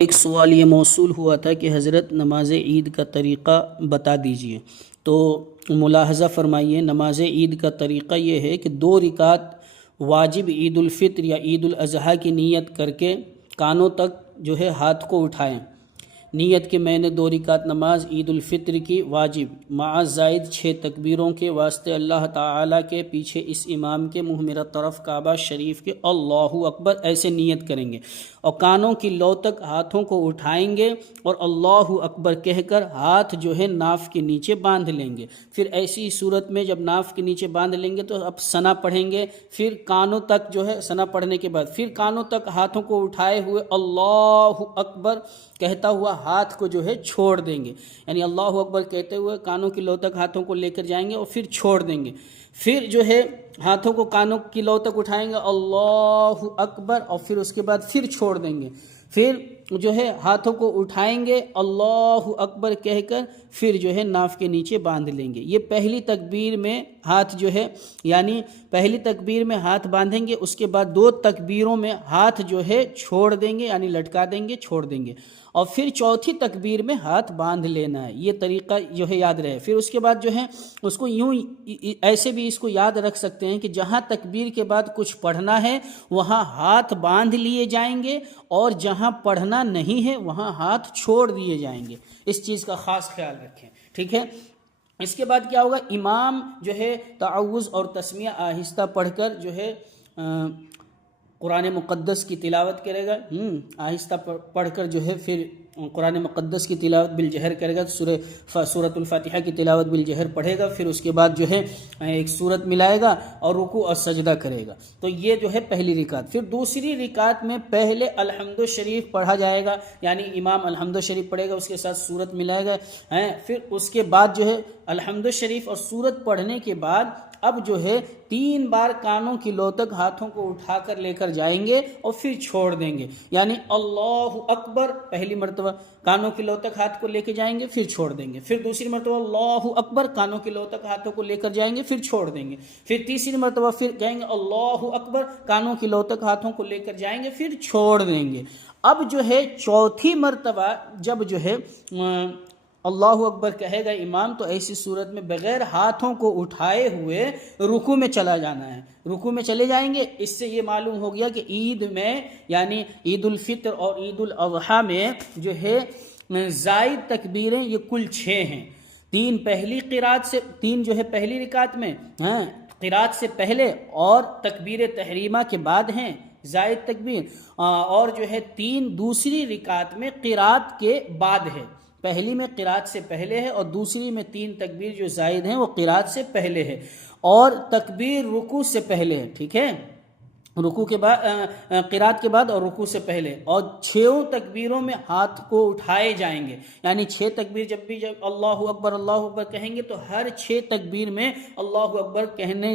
ایک سوال یہ موصول ہوا تھا کہ حضرت نماز عید کا طریقہ بتا دیجئے۔ تو ملاحظہ فرمائیے، نماز عید کا طریقہ یہ ہے کہ 2 رکعت واجب عید الفطر یا عید الاضحیٰ کی نیت کر کے کانوں تک جو ہے ہاتھ کو اٹھائیں، نیت کہ میں نے 2 رکعت نماز عید الفطر کی واجب مع زائد 6 تکبیروں کے واسطے اللہ تعالیٰ کے پیچھے اس امام کے منہ میرا طرف کعبہ شریف کے اللہ اکبر ایسے نیت کریں گے، اور کانوں کی لو تک ہاتھوں کو اٹھائیں گے اور اللہ اکبر کہہ کر ہاتھ جو ہے ناف کے نیچے باندھ لیں گے۔ پھر ایسی صورت میں جب ناف کے نیچے باندھ لیں گے تو اب ثنا پڑھیں گے، پھر کانوں تک جو ہے ثنا پڑھنے کے بعد پھر کانوں تک ہاتھوں کو اٹھائے ہوئے اللہ اکبر کہتا ہوا ہاتھ کو جو ہے چھوڑ دیں گے، یعنی اللہ اکبر کہتے ہوئے کانوں کی لو تک ہاتھوں کو لے کر جائیں گے اور پھر چھوڑ دیں گے۔ پھر جو ہے ہاتھوں کو کانوں کی لو تک اٹھائیں گے اللہ اکبر، اور پھر اس کے بعد پھر چھوڑ دیں گے۔ پھر جو ہے ہاتھوں کو اٹھائیں گے اللہ اکبر کہہ کر پھر جو ہے ناف کے نیچے باندھ لیں گے۔ یہ پہلی تکبیر میں ہاتھ جو ہے، یعنی پہلی تکبیر میں ہاتھ باندھیں گے، اس کے بعد 2 تکبیروں میں ہاتھ جو ہے چھوڑ دیں گے، یعنی لٹکا دیں گے، چھوڑ دیں گے، اور پھر چوتھی تکبیر میں ہاتھ باندھ لینا ہے۔ یہ طریقہ جو ہے یاد رہے۔ پھر اس کے بعد جو ہے اس کو یوں ایسے بھی اس کو یاد رکھ سکتے ہیں کہ جہاں تکبیر کے بعد کچھ پڑھنا ہے وہاں ہاتھ باندھ لیے جائیں گے، اور جہاں پڑھنا نہیں ہے وہاں ہاتھ چھوڑ دیے جائیں گے۔ اس چیز کا خاص خیال رکھیں، ٹھیک ہے۔ اس کے بعد کیا ہوگا، امام جو ہے تعوذ اور تسمیہ آہستہ پڑھ کر جو ہے قرآن مقدس کی تلاوت کرے گا، آہستہ پڑھ کر جو ہے پھر قرآن مقدس کی تلاوت بالجہر کرے گا، سورۃ الفاتحہ کی تلاوت بالجہر پڑھے گا، پھر اس کے بعد جو ہے ایک سورت ملائے گا اور رکوع اور سجدہ کرے گا۔ تو یہ جو ہے پہلی رکعت۔ پھر دوسری رکعت میں پہلے الحمد شریف پڑھا جائے گا، یعنی امام الحمد شریف پڑھے گا، اس کے ساتھ سورت ملائے گا، پھر اس کے بعد جو ہے الحمد شریف اور سورت پڑھنے کے بعد اب جو ہے 3 بار کانوں کی لو تک ہاتھوں کو اٹھا کر لے کر جائیں گے اور پھر چھوڑ دیں گے، یعنی اللہ اکبر پہلی مرتبہ کانوں کی لو تک ہاتھ کو لے کے جائیں گے، پھر چھوڑ دیں گے، پھر دوسری مرتبہ اللہ اکبر کانوں کی لو تک ہاتھوں کو لے کر جائیں گے، پھر چھوڑ دیں گے، پھر تیسری مرتبہ پھر جائیں گے اللہ اکبر کانوں کی لو تک ہاتھوں کو لے کر جائیں گے، پھر چھوڑ دیں گے۔ اب جو ہے چوتھی مرتبہ جب جو ہے اللہ اکبر کہے گا امام، تو ایسی صورت میں بغیر ہاتھوں کو اٹھائے ہوئے رکوع میں چلا جانا ہے، رکوع میں چلے جائیں گے۔ اس سے یہ معلوم ہو گیا کہ عید میں یعنی عید الفطر اور عید الاضحیٰ میں جو ہے زائد تکبیریں یہ کل 6 ہیں، 3 پہلی قرات سے، 3 جو ہے پہلی رکعت میں قرات سے پہلے اور تکبیر تحریمہ کے بعد ہیں زائد تکبیر، اور جو ہے 3 دوسری رکعت میں قرات کے بعد ہے۔ پہلی میں قرات سے پہلے ہے اور دوسری میں 3 تکبیر جو زائد ہیں وہ قرات سے پہلے ہے، اور تکبیر رکوع سے پہلے ہے، ٹھیک ہے، رکوع کے بعد قرات کے بعد اور رکوع سے پہلے، اور 6 تکبیروں میں ہاتھ کو اٹھائے جائیں گے، یعنی 6 تکبیر جب اللہ اکبر کہیں گے تو ہر 6 تکبیر میں اللہ اکبر کہنے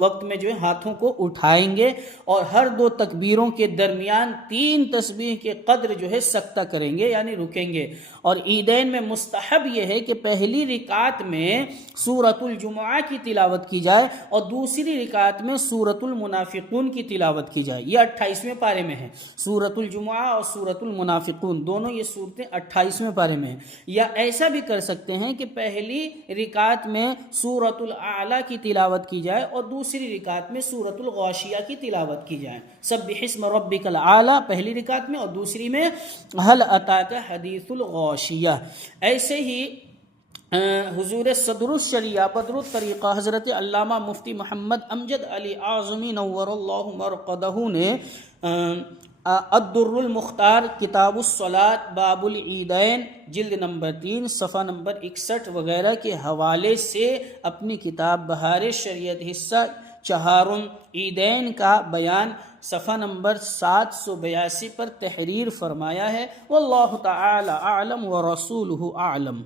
وقت میں جو ہے ہاتھوں کو اٹھائیں گے، اور ہر 2 تکبیروں کے درمیان 3 تسبیح کے قدر جو ہے سکتہ کریں گے، یعنی رکیں گے۔ اور عیدین میں مستحب یہ ہے کہ پہلی رکعت میں سورۃ الجمعہ کی تلاوت کی جائے اور دوسری رکعت میں سورۃ المنافقون کی تلاوت کی جائے۔ یہ 28ویں پارے میں ہے، سورۃ الجمعہ اور سورۃ المنافقون دونوں یہ صورتیں 28ویں پارے میں ہیں۔ یا ایسا بھی کر سکتے ہیں کہ پہلی رکعت میں سورۃ الاعلی کی تلاوت کی جائے اور دوسری رکعت میں سورۃ الغاشیہ کی تلاوت کی جائے، سبح اسم ربک الاعلی پہلی رکعت میں اور دوسری میں هل اتاک حدیث الغاشیہ۔ ایسے ہی حضور صدر الشریعہ بدر الطریقہ حضرت علامہ مفتی محمد امجد علی اعظمی نور اللہ مرقدہ نے الدر المختار کتاب الصلاۃ باب العیدین جلد نمبر 3 صفحہ نمبر 61 وغیرہ کے حوالے سے اپنی کتاب بہار شریعت حصہ 4 عیدین کا بیان صفحہ نمبر 782 پر تحریر فرمایا ہے۔ واللہ تعالی اعلم ورسولہ اعلم۔